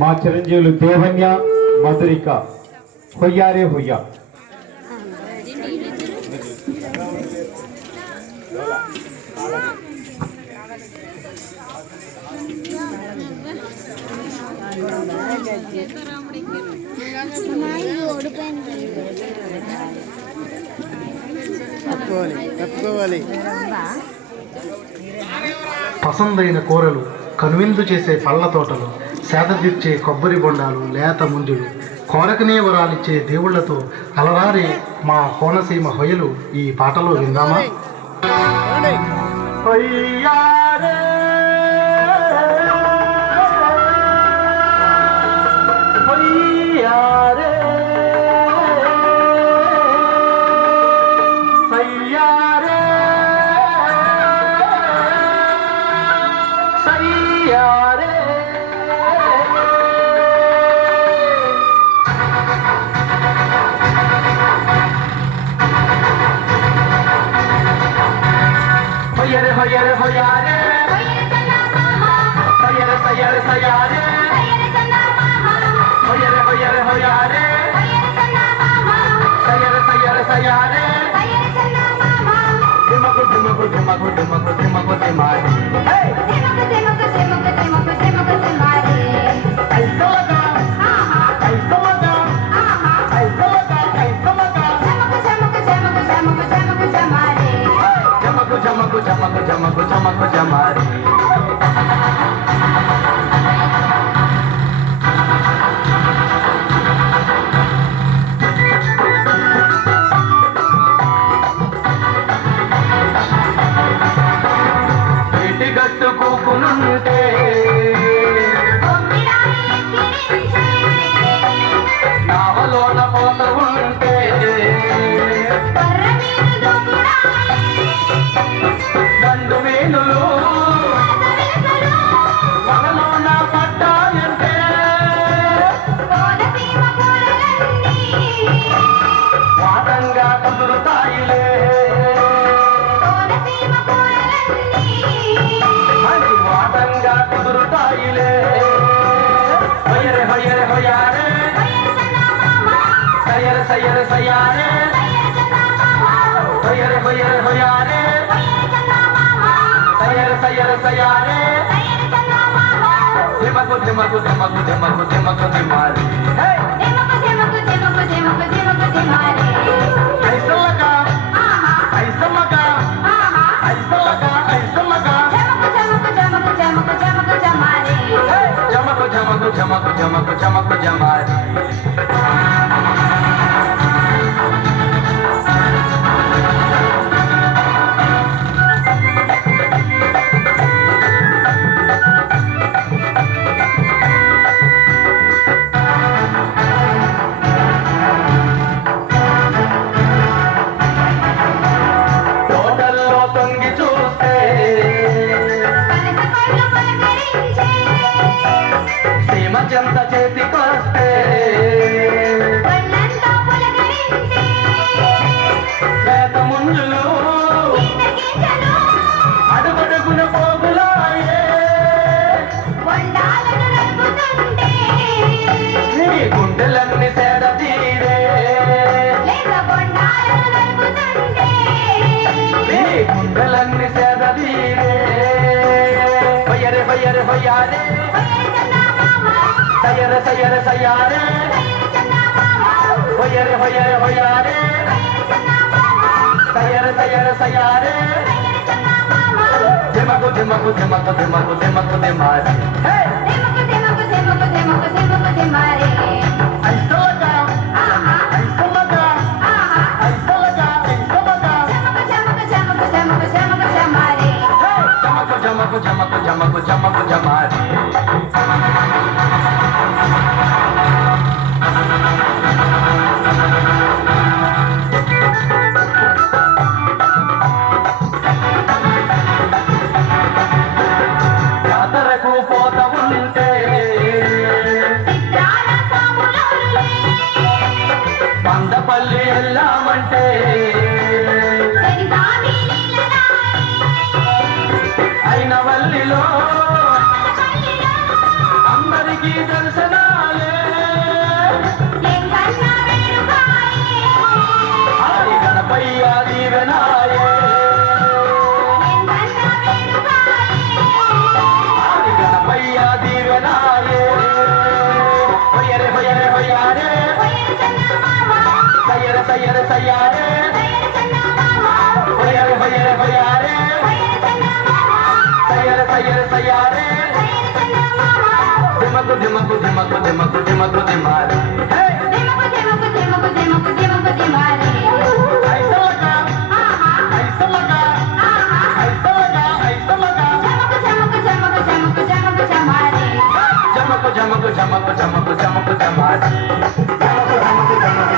మా చిరంజీవులు దేవన్య మధురిక హొయ్యారే హొయ్యా. పసందైన కూరలు, కనువిందు చేసే పళ్ళ తోటలు, సేద తీర్చే కొబ్బరి బొండాలు, లేత ముంజులు, కోరకనే వరాలిచ్చే దేవుళ్లతో అలరారే మా కోనసీమ హొయలు ఈ పాటలో విందామా? హొయ్యారే హొయ్యారే సయ్యారే సయ్యారే హొయ్యారే హొయ్యారే హొయ్యారే సయ్యారే సయ్యారే సయ్యారే హొయ్యారే హొయ్యారే హొయ్యారే సయ్యారే సయ్యారే సయ్యారే దిమకు దిమకు దిమకు దిమకు దిమకు దిమారి ఐసోగా ఐసోగా ఐసోగా ఐసోగా జమకు జమకు జమకు జమకు జమకు జమారి గట్టు కూకునుంటే నావలోన పోత ఉంటే దండు వేలులు మనలోన పట్టాయంటే వాటంగా కుదురుతాయిలే వాటంగా కుదురుతాయిలే హొయ్యరే హొయ్యరే హొయ్యారే సయ్యరే సయ్యరే సయ్యారే హొయ్యరే హొయ్యరే హొయ్యారే సయ్యరే సయ్యరే సయ్యారే దిమకు దిమకు దిమకు దిమకు దిమకు దిమారి ఐసమ్మగా ఐసమ్మగా ఐసమ్మగా ఐసమ్మగా జమకు జమకు జమకు జమకు జమకు జమారి తోటల్లో తొంగి చూస్తే సీమ చెంత చేతికొస్తే లేత ముంజులు అడుగడుగున పోగులాయే నీ గుండెలన్నీ సేద తీరే నీ గుండెలన్నీ సేద తీరే హొయ్యరే హొయ్యరే హొయ్యారే సయ్యరే సయ్యరే సయ్యారే హొయ్యరే హొయ్యరే హొయ్యారే సయ్యరే సయ్యరే సయ్యారే దిమకు దిమకు దిమకు దిమకు దిమకు దిమారి ఐసోగా ఐసోగా ఐసోగా ఐసోగా జమకు జమకు జమకు జమకు జమారి జాతరకు పోత ఉంటే పందపల్లి వెళ్ళామంటే అయిన వల్లిలో అందరికీ తెలుసు సయ్యర సయ్యర సయ్యారే హొయ్యారే హొయ్యారే హొయ్యారే సయ్యర సయ్యర సయ్యారే దిమకు దిమకు దిమకు దిమకు దిమకు దిమారే ఐసా లగా ఐసా లగా ఐసా లగా ఐసా లగా జమకు జమకు జమకు జమకు జమకు జమారే జమకు జమకు జమకు